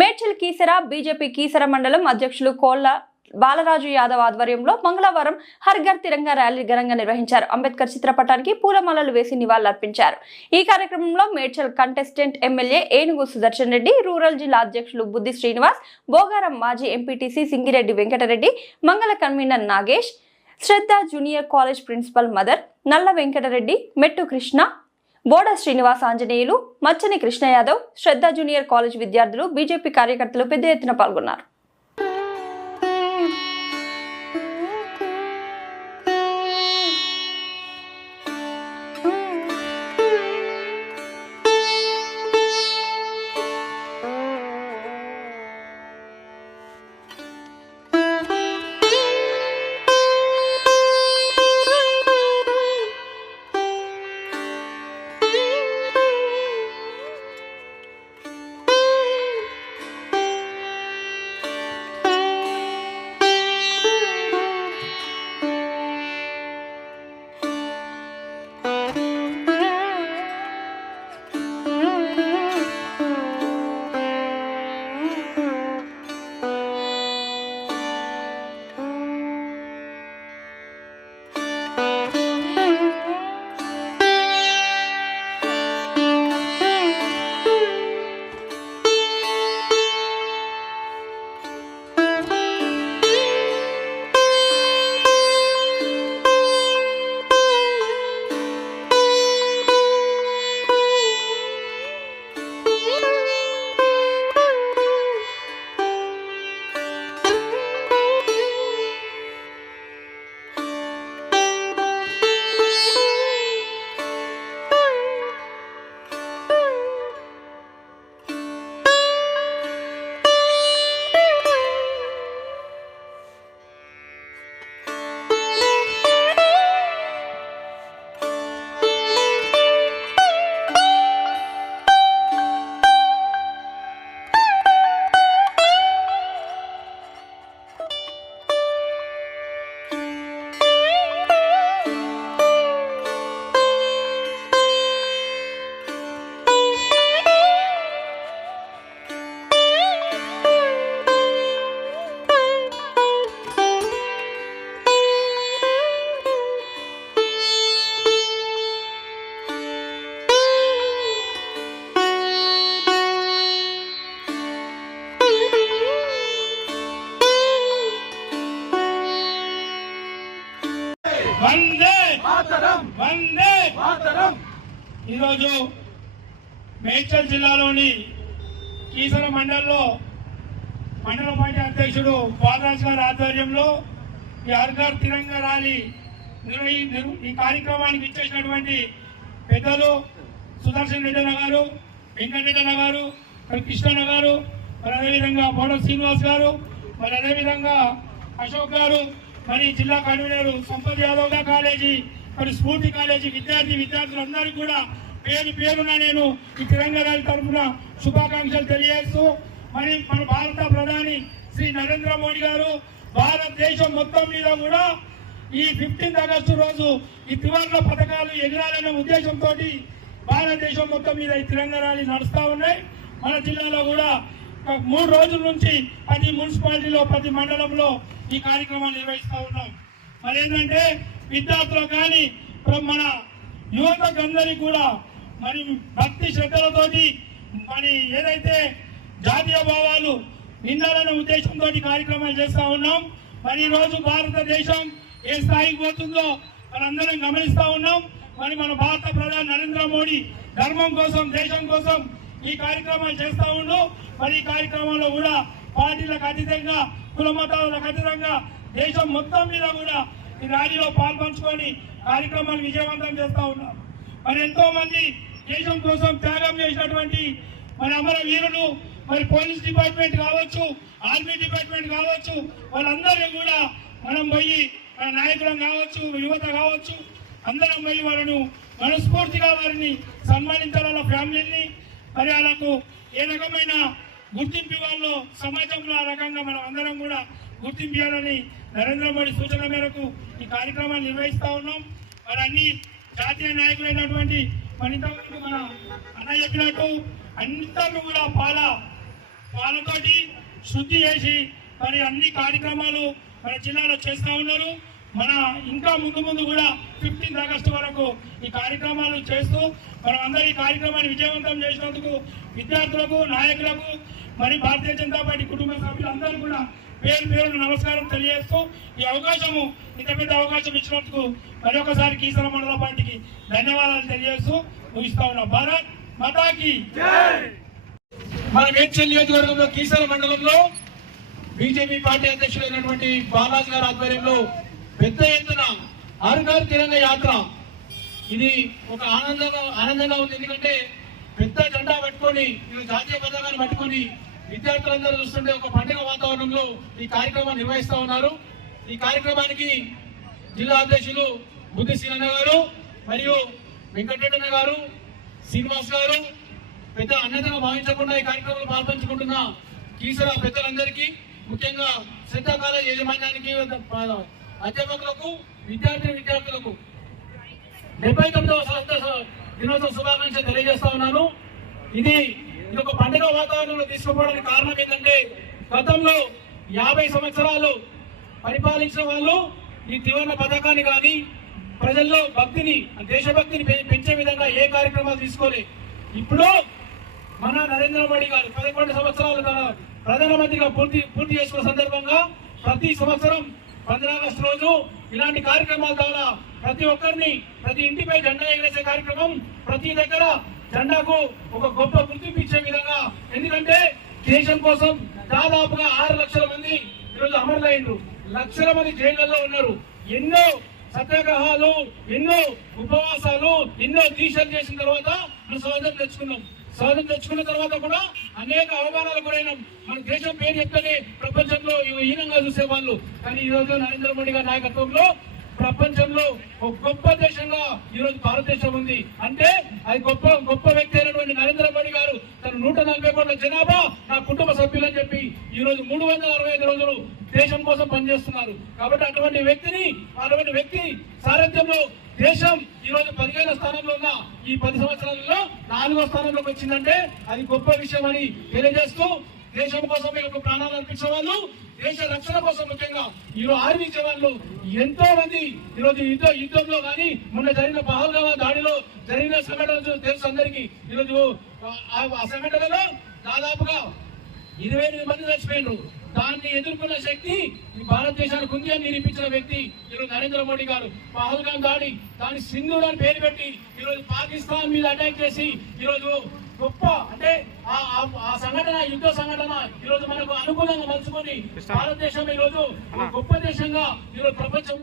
Medchal Keesara BJP Keesara మండలం అధ్యక్షులు కోళ్ల బాలరాజు యాదవ్ ఆధ్వర్యంలో మంగళవారం హర్ ఘర్ తిరంగా ర్యాలీ ఘనంగా నిర్వహించారు. అంబేద్కర్ చిత్రపటానికి పూలమాలలు వేసి నివాళులర్పించారు. ఈ కార్యక్రమంలో మేడ్చల్ కంటెస్టెంట్ ఎమ్మెల్యే ఏనుగు సుదర్శన్ రెడ్డి, రూరల్ జిల్లా అధ్యక్షులు బుద్ధి శ్రీనివాస్, భోగారం మాజీ ఎంపీటీసీ సింగిరెడ్డి వెంకటరెడ్డి, మంగళ కన్వీనర్ నాగేష్, శ్రద్ధ జూనియర్ కాలేజ్ ప్రిన్సిపల్ మదర్, నల్ల వెంకటరెడ్డి, మెట్టు కృష్ణ, బోడ శ్రీనివాస్ ఆంజనేయులు, మచ్చని కృష్ణ యాదవ్, శ్రద్ధ జూనియర్ కాలేజ్ విద్యార్థులు, బీజేపీ కార్యకర్తలు పెద్ద ఎత్తున పాల్గొన్నారు. వందే మాతరం, వందే మాతరం. ఈరోజు మేడ్చల్ జిల్లాలోని కీసర మండలంలో మండల పార్టీ అధ్యక్షుడు బాలరాజు గారి ఆధ్వర్యంలో ఈ హర్ ఘర్ తిరంగా ర్యాలీ ఈ కార్యక్రమానికి ఇచ్చేసినటువంటి పెద్దలు సుదర్శన్ రెడ్డి గారు, వెంకటరెడ్డి గారు, కృష్ణ గారు, మరి అదేవిధంగా బోడ శ్రీనివాస్ గారు, మరి అదేవిధంగా అశోక్ గారు, మరి జిల్లా కన్వీనర్ సంపత్ యాదవ్ కాలేజీ, మరి స్ఫూర్తి కాలేజీ విద్యార్థులందరికీ కూడా పేరు పేరున నేను ఈ తిరంగా ర్యాలీ తరఫున శుభాకాంక్షలు తెలియజేస్తూ, మరి మన భారత ప్రధాని శ్రీ నరేంద్ర మోడీ గారు భారతదేశం మొత్తం మీద కూడా ఈ 15 ఆగస్టు రోజు ఈ త్రివర్ణ పథకాలు ఎగరాలనే ఉద్దేశంతో భారతదేశం మొత్తం మీద ఈ తిరంగా ర్యాలీ నడుస్తూ ఉన్నాయి. మన జిల్లాలో కూడా 3 రోజుల నుంచి ప్రతి మున్సిపాలిటీలో ప్రతి మండలంలో ఈ కార్యక్రమాలు నిర్వహిస్తూ ఉన్నాం. మరి ఏంటంటే విద్యార్థులకు కానీ మన యువతకు అందరికీ కూడా మరి భక్తి శ్రద్ధలతోటి మరి ఏదైతే జాతీయ భావాలు నిండాలనే ఉద్దేశంతో కార్యక్రమాలు చేస్తూ ఉన్నాం. మరి ఈరోజు భారతదేశం ఏ స్థాయికి పోతుందో మనందరం గమనిస్తూ ఉన్నాం. మరి మన భారత ప్రధాని నరేంద్ర మోడీ ధర్మం కోసం, దేశం కోసం ఈ కార్యక్రమాలు చేస్తూ ఉండు. మరి ఈ కార్యక్రమంలో కూడా పార్టీలకు అతీతంగా, కుల మతాలకు అతీతంగా దేశం మొత్తం మీద కూడా ఈ ర్యాలీలో పాల్పంచుకొని కార్యక్రమాలు విజయవంతం చేస్తూ ఉన్నాం. మరి ఎంతో మంది దేశం కోసం త్యాగం చేసినటువంటి మరి అమర వీరులు, మరి పోలీస్ డిపార్ట్మెంట్ కావచ్చు, ఆర్మీ డిపార్ట్మెంట్ కావచ్చు, వాళ్ళందరూ కూడా మనం పోయి మన నాయకులం కావచ్చు, యువత కావచ్చు, అందరం పోయి వాళ్ళను మనస్ఫూర్తిగా వారిని సన్మానించాల ఫ్యామిలీని. మరి వాళ్ళకు ఏ రకమైన గుర్తింపు వాళ్ళు సమాజంలో ఆ రకంగా మనం అందరం కూడా గుర్తించాలని నరేంద్ర మోడీ సూచన మేరకు ఈ కార్యక్రమాన్ని నిర్వహిస్తూ ఉన్నాం. మరి అన్ని జాతీయ నాయకులైనటువంటి మన ఇంతవరకు మన అన్న చెప్పినట్టు అందరూ కూడా వాళ్ళతోటి శుద్ధి చేసి మరి అన్ని కార్యక్రమాలు మన జిల్లాలో చేస్తూ ఉన్నారు. మన ఇంకా ముందు కూడా 15 ఆగస్టు వరకు ఈ కార్యక్రమాలు చేస్తూ మనం అందరూ ఈ కార్యక్రమాన్ని విజయవంతం చేసినందుకు విద్యార్థులకు, నాయకులకు, మరి భారతీయ జనతా పార్టీ కుటుంబ సభ్యులందరూ కూడా పేరు నమస్కారం తెలియజేస్తూ ఈ అవకాశము, ఇంత పెద్ద అవకాశం ఇచ్చినందుకు మరి ఒకసారి కీసర మండల పార్టీకి ధన్యవాదాలు తెలియజేస్తూ ముగిస్తా ఉన్నాం. భారత్ మాతాకి మన మేడ్చల్ నియోజకవర్గంలో కీసర మండలంలో బీజేపీ పార్టీ అధ్యక్షులైనటువంటి బాలాజీ గారి ఆధ్వర్యంలో పెద్ద ఎత్తున హర్ ఘర్ తిరంగా యాత్ర, ఇది ఒక ఆనందంగా ఉంది. ఎందుకంటే పెద్ద జెండా పట్టుకొని, జాతీయ పతాకాన్ని పట్టుకొని విద్యార్థులందరూ చూస్తుంటే ఒక పండుగ వాతావరణంలో ఈ కార్యక్రమాన్ని నిర్వహిస్తా ఉన్నారు. ఈ కార్యక్రమానికి జిల్లా అధ్యక్షులు బుద్ధి సీనన్న గారు మరియు వెంకటరెడ్డి గారు, శ్రీనివాస్ గారు పెద్ద అన్యతగా భావించకుండా ఈ కార్యక్రమంలో పాల్పంచుకుంటున్న కీసర పెద్దలందరికీ, ముఖ్యంగా శ్రద్ధా కాలేజ్ యాజమాన్యానికి, అధ్యాపకులకు, విద్యార్థులకు 79వ స్వాతంత్ర దినోత్సవ శుభాకాంక్షలు తెలియజేస్తా ఉన్నాను. ఇది ఒక పండుగ వాతావరణంలో తీసుకుపోవడానికి కారణం ఏంటంటే, గతంలో 50 సంవత్సరాలు పరిపాలించిన వాళ్ళు ఈ త్రివర్ణ పథకాన్ని కానీ ప్రజల్లో భక్తిని, దేశభక్తిని పెంచే విధంగా ఏ కార్యక్రమాలు తీసుకోలే. ఇప్పుడు మన నరేంద్ర మోడీ గారు 11 సంవత్సరాలు ప్రధానమంత్రిగా పూర్తి చేసుకున్న సందర్భంగా ప్రతి సంవత్సరం 15 ఆగస్టు రోజు ఇలాంటి కార్యక్రమాల ద్వారా ప్రతి ఒక్కరిని, ప్రతి ఇంటిపై జెండా ఎగరేసే కార్యక్రమం, ప్రతి దగ్గర జెండాకు ఒక గొప్ప గుర్తింపు ఇచ్చే విధంగా. ఎందుకంటే దేశం కోసం దాదాపుగా 6 లక్షల మంది ఈరోజు అమరులైనరు, లక్షల మంది జైళ్లలో ఉన్నారు. ఎన్నో సత్యాగ్రహాలు, ఎన్నో ఉపవాసాలు, ఎన్నో దీక్షలు చేసిన తర్వాత మనం స్వాతంత్రం తెచ్చుకున్నాం. స్వాతంత్రం తెచ్చుకున్న తర్వాత కూడా అనేక అవమానాలు గురైనాం. మన దేశం పేరు చెప్తేనే ప్రపంచంలో హీనంగా చూసేవాళ్ళు. కానీ ఈ రోజు నరేంద్ర మోడీ గారి నాయకత్వంలో ప్రపంచంలో ఒక గొప్ప దేశంగా ఈ రోజు భారతదేశం ఉంది. అంటే అది గొప్ప వ్యక్తి అయినటువంటి నరేంద్ర మోడీ గారు తన 140 కోట్ల జనాభా నా కుటుంబ సభ్యులని చెప్పి ఈ రోజు 365 రోజులు దేశం కోసం పనిచేస్తున్నారు. కాబట్టి అటువంటి వ్యక్తి సారథ్యంలో దేశం ఈ రోజు 15వ స్థానంలో ఉన్న ఈ 10 సంవత్సరాలలో 4వ స్థానంలోకి వచ్చిందంటే అది గొప్ప విషయం అని తెలియజేస్తూ, దేశం కోసం ఒక ప్రాణాలు అర్పించే వాళ్ళు, దేశ రక్షణ కోసం ముఖ్యంగా ఈరోజు ఆర్మీ జవాన్లు ఎంతో మంది ఈరోజు యుద్ధంలో కానీ మొన్న జరిగిన పహల్గామా దాడిలో జరిగిన సంఘటనలు తెలుసు అందరికీ. ఈరోజు ఆ సంఘటనలో దాదాపుగా 28 మంది చచ్చిపోయినారు. దాన్ని ఎదుర్కొన్న శక్తి ఈ భారతదేశానికి ఉంది అని నిరూపించిన వ్యక్తి ఈరోజు నరేంద్ర మోడీ గారు. పహల్గాం దాడి, దాని సింధూర్ అని పేరు పెట్టి ఈరోజు పాకిస్తాన్ మీద అటాక్ చేసి ఈరోజు గొప్ప, అంటే ఆ సంఘటన, యుద్ధ సంఘటన ఈరోజు మనకు అనుకూలంగా మలుచుకొని భారతదేశం ఈరోజు గొప్ప దేశంగా ఈరోజు ప్రపంచం